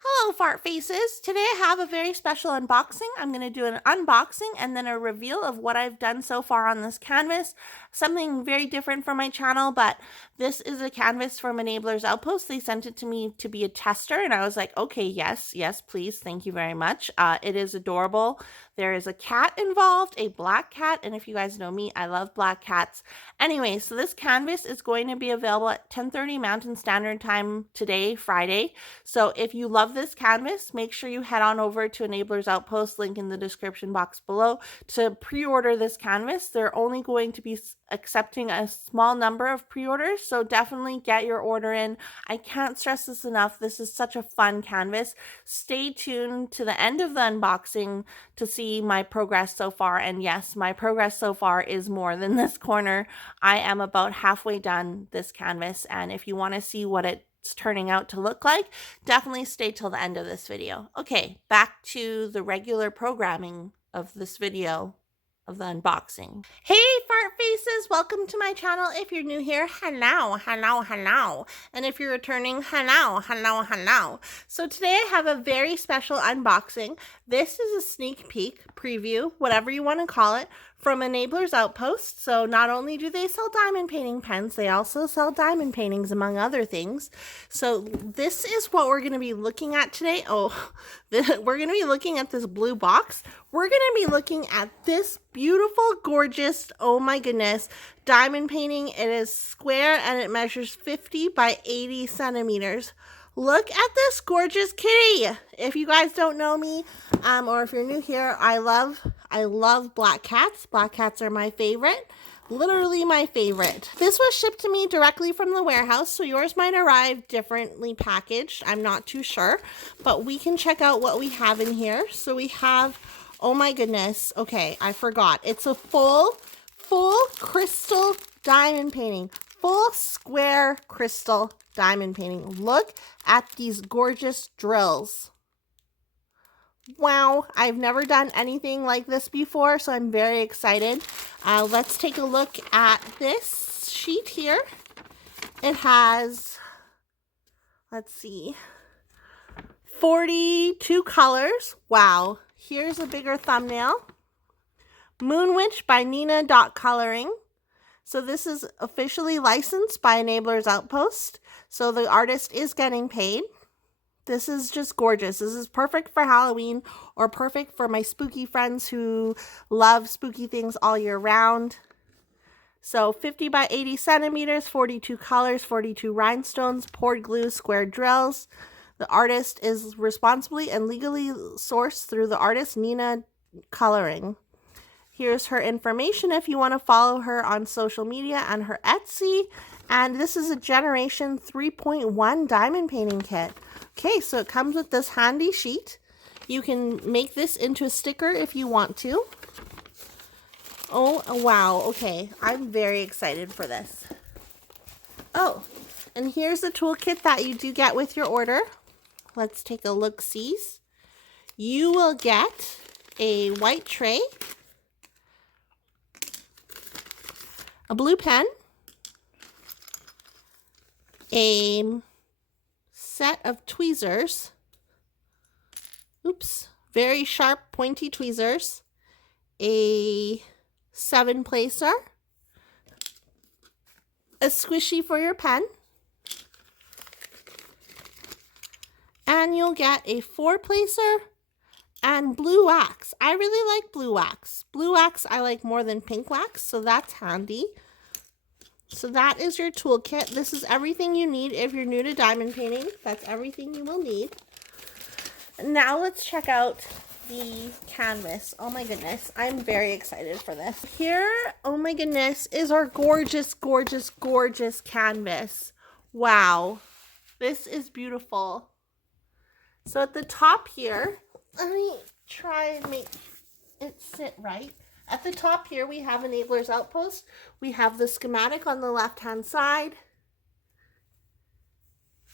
Hello, fart faces. Today I have a very special unboxing. I'm going to do an unboxing and then a reveal of what I've done so far on this canvas. Something very different from my channel, but this is a canvas from Enablers Outpost. They sent it to me to be a tester, and I was like, okay, yes, please, thank you very much. It is adorable. There is a cat involved, a black cat, and if you guys know me, I love black cats. Anyway, so this canvas is going to be available at 10:30 Mountain Standard Time today, Friday. So if you love this canvas, make sure you head on over to Enablers Outpost, link in the description box below, to pre-order this canvas. They're only going to be accepting a small number of pre-orders, so definitely get your order in. I can't stress this enough. This is such a fun canvas. Stay tuned to the end of the unboxing to see my progress so far. And yes, my progress so far is more than this corner. I am about halfway done this canvas, and if you want to see what it's turning out to look like, definitely stay till the end of this video. Okay, back to the regular programming of this video of the unboxing. Hey fart faces, welcome to my channel. If you're new here, hello. And if you're returning, hello. So today I have a very special unboxing. This is a sneak peek, preview, whatever you want to call it, from Enablers Outpost. So not only do they sell diamond painting pens, they also sell diamond paintings, among other things. So this is what we're going to be looking at today. We're going to be looking at this blue box. We're going to be looking at this beautiful, gorgeous, oh my goodness, diamond painting. It is square and it measures 50 by 80 centimeters. Look at this gorgeous kitty. If you guys don't know me, or if you're new here, I love black cats. Black cats are my favorite. Literally my favorite. This was shipped to me directly from the warehouse, so yours might arrive differently packaged. I'm not too sure, but we can check out what we have in here. So we have, oh my goodness. Okay, I forgot. It's a full crystal diamond painting. Full square crystal diamond painting. Look at these gorgeous drills. Wow, I've never done anything like this before, so I'm very excited. Let's take a look at this sheet here. It has, let's see, 42 colors. Wow. Here's a bigger thumbnail. Moon Witch by Nina.Coloring. So this is officially licensed by Enablers Outpost. So the artist is getting paid. This is just gorgeous. This is perfect for Halloween, or perfect for my spooky friends who love spooky things all year round. So 50 by 80 centimeters, 42 colors, 42 rhinestones, poured glue, square drills. The artist is responsibly and legally sourced through the artist Nina Coloring. Here's her information if you want to follow her on social media and her Etsy. And this is a Generation 3.1 diamond painting kit. Okay, so it comes with this handy sheet. You can make this into a sticker if you want to. Oh, wow. Okay, I'm very excited for this. Oh, and here's the toolkit that you do get with your order. Let's take a look-see. You will get a white tray, a blue pen, a set of tweezers, very sharp pointy tweezers, a 7-placer, a squishy for your pen, and you'll get a 4-placer and blue wax. I really like blue wax. Blue wax I like more than pink wax, so that's handy. So that is your toolkit. This is everything you need if you're new to diamond painting. That's everything you will need. Now let's check out the canvas. Oh my goodness, I'm very excited for this. Here, oh my goodness, is our gorgeous, gorgeous, gorgeous canvas. Wow, this is beautiful. So at the top here, let me try and make it sit right. At the top here, we have Enablers Outpost. We have the schematic on the left-hand side.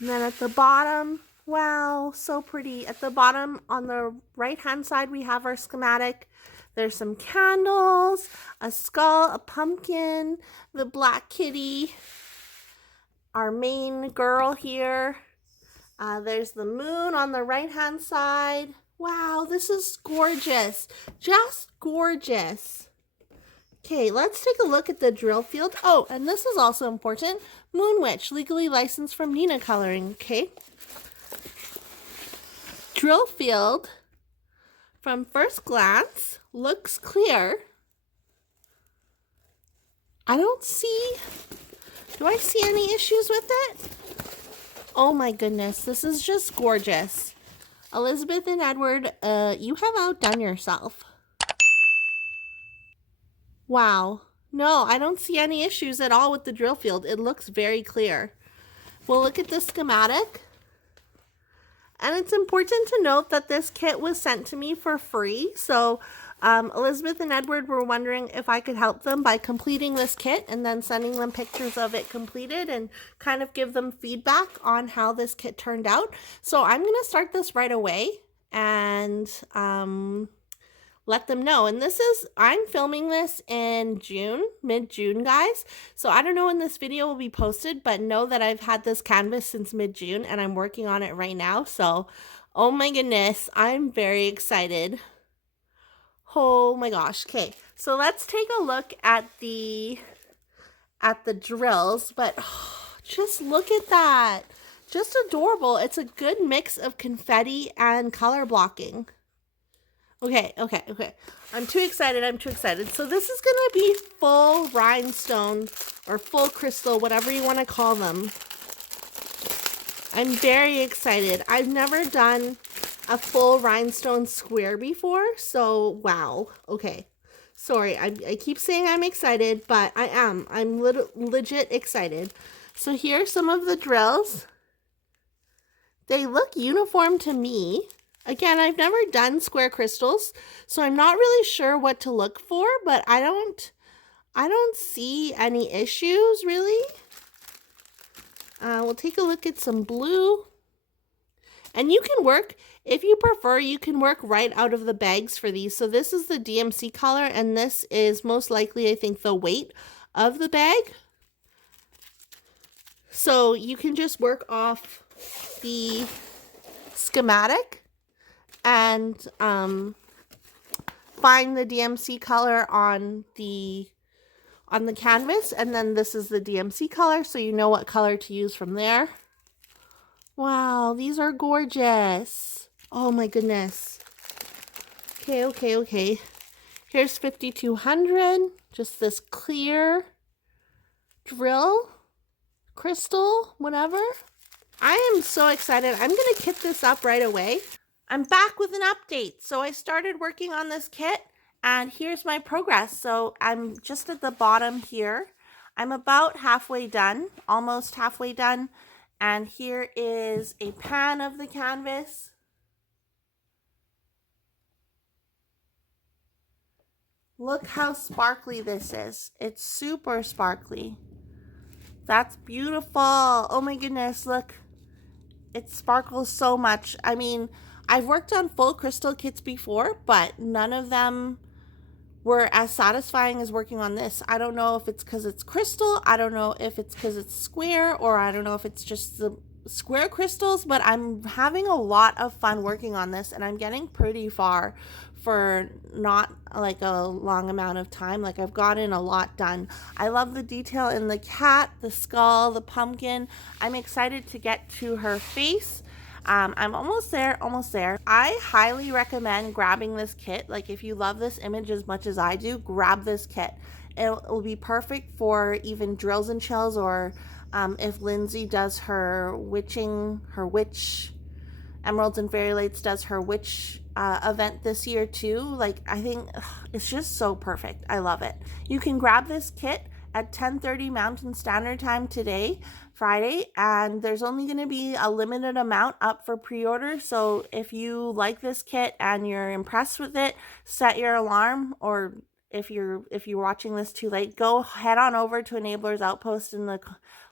And then at the bottom, wow, so pretty. At the bottom on the right-hand side, we have our schematic. There's some candles, a skull, a pumpkin, the black kitty, our main girl here, There's the moon on the right-hand side. Wow, this is gorgeous. Just gorgeous. Okay, let's take a look at the drill field. Oh, and this is also important. Moon Witch, legally licensed from Nina Coloring. Okay. Drill field, from first glance, looks clear. Do I see any issues with it? Oh my goodness, this is just gorgeous. Elizabeth and Edward, you have outdone yourself. Wow. No, I don't see any issues at all with the drill field. It looks very clear. We'll look at the schematic. And it's important to note that this kit was sent to me for free. So Elizabeth and Edward were wondering if I could help them by completing this kit and then sending them pictures of it completed and kind of give them feedback on how this kit turned out. So I'm going to start this right away and let them know. And I'm filming this in June, mid-June, guys. So I don't know when this video will be posted, but know that I've had this canvas since mid-June and I'm working on it right now. So, oh my goodness, I'm very excited. Oh my gosh. Okay, so let's take a look at the drills, but just look at that. Just adorable. It's a good mix of confetti and color blocking. Okay. I'm too excited. So this is going to be full rhinestone or full crystal, whatever you want to call them. I'm very excited. I've never done a full rhinestone square before, so wow. Okay. Sorry, I keep saying I'm excited, but I am. I'm legit excited. So here's some of the drills. They look uniform to me. Again, I've never done square crystals, so I'm not really sure what to look for, but I don't see any issues really. We'll take a look at some blue. And you can work, if you prefer, you can work right out of the bags for these. So this is the DMC color, and this is most likely, I think, the weight of the bag. So you can just work off the schematic and find the DMC color on the canvas, and then this is the DMC color, so you know what color to use from there. Wow, these are gorgeous. Oh my goodness. Okay. Here's 5200, just this clear drill, crystal, whatever. I am so excited. I'm going to kit this up right away. I'm back with an update. So I started working on this kit and here's my progress. So I'm just at the bottom here. I'm about halfway done, almost halfway done. And here is a pan of the canvas. Look how sparkly this is. It's super sparkly. That's beautiful. Oh my goodness, look. It sparkles so much. I mean, I've worked on full crystal kits before, but none of them were as satisfying as working on this. I don't know if it's because it's crystal, I don't know if it's because it's square, or I don't know if it's just the square crystals, but I'm having a lot of fun working on this and I'm getting pretty far for not like a long amount of time. Like I've gotten a lot done. I love the detail in the cat, the skull, the pumpkin. I'm excited to get to her face. I'm almost there. I highly recommend grabbing this kit. Like if you love this image as much as I do, grab this kit. It will be perfect for even drills and chills, or if Lindsay does her witch Emeralds and Fairy Lights does her witch event this year too. Like I think it's just so perfect. I love it. You can grab this kit at 10:30 Mountain Standard Time today, Friday, and there's only going to be a limited amount up for pre-order. So if you like this kit and you're impressed with it, set your alarm, or if you're watching this too late, go head on over to Enabler's Outpost in the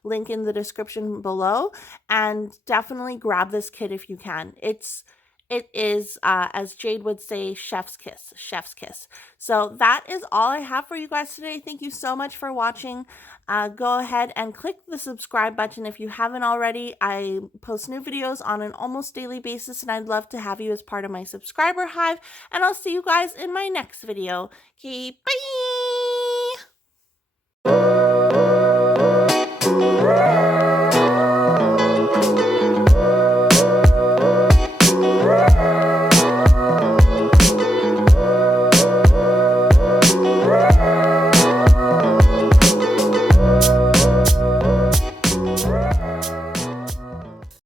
link in the description below and definitely grab this kit if you can. It's it is, as Jade would say, chef's kiss, chef's kiss. So that is all I have for you guys today. Thank you so much for watching. Go ahead and click the subscribe button if you haven't already. I post new videos on an almost daily basis, and I'd love to have you as part of my subscriber hive. And I'll see you guys in my next video. Okay, bye!